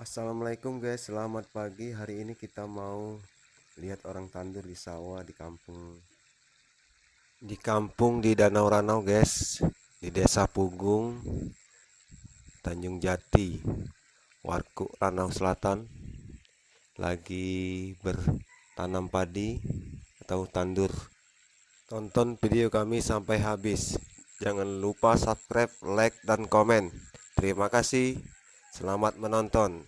Assalamualaikum guys, selamat pagi. Hari ini kita mau lihat orang tandur di sawah di kampung di Danau Ranau guys, di Desa Pugung, Tanjung Jati, Warkuk Ranau Selatan. Lagi bertanam padi atau tandur. Tonton video kami sampai habis. Jangan lupa subscribe, like, dan komen. Terima kasih. Selamat menonton.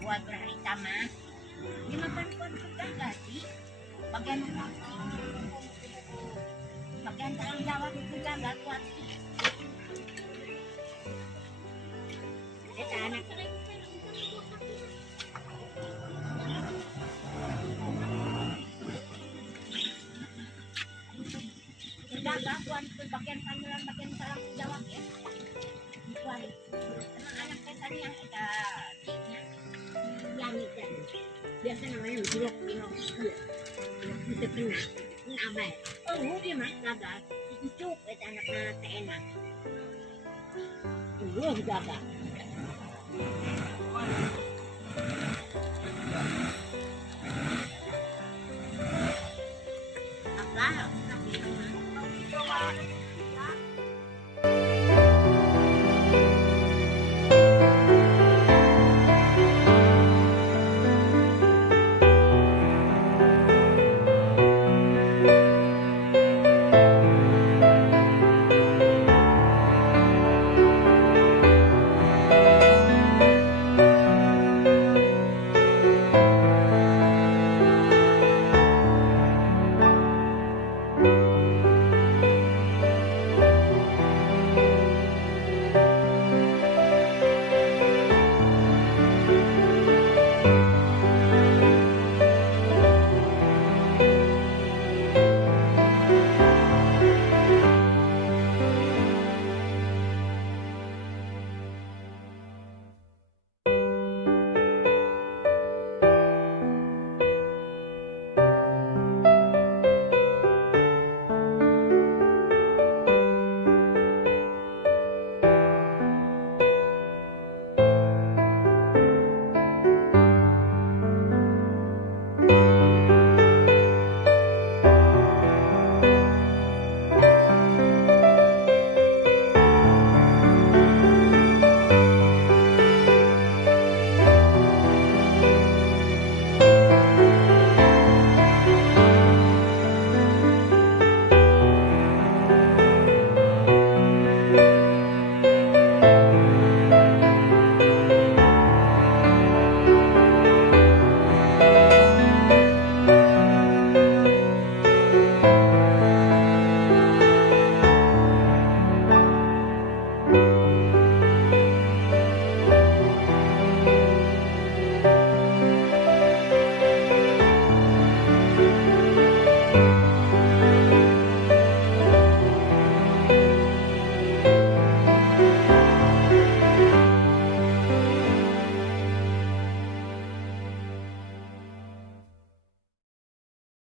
Buat berita mah ini makan pun sudah gaji bagian tanggung jawab itu jaga kuat kita anak jaga kuat bagian panggilan bagian tanggung jawab ya kuat emang anak kita yang kita biasa namanya bilok itu kena abad dia mah gagal cukup itu anak-anak enak jaga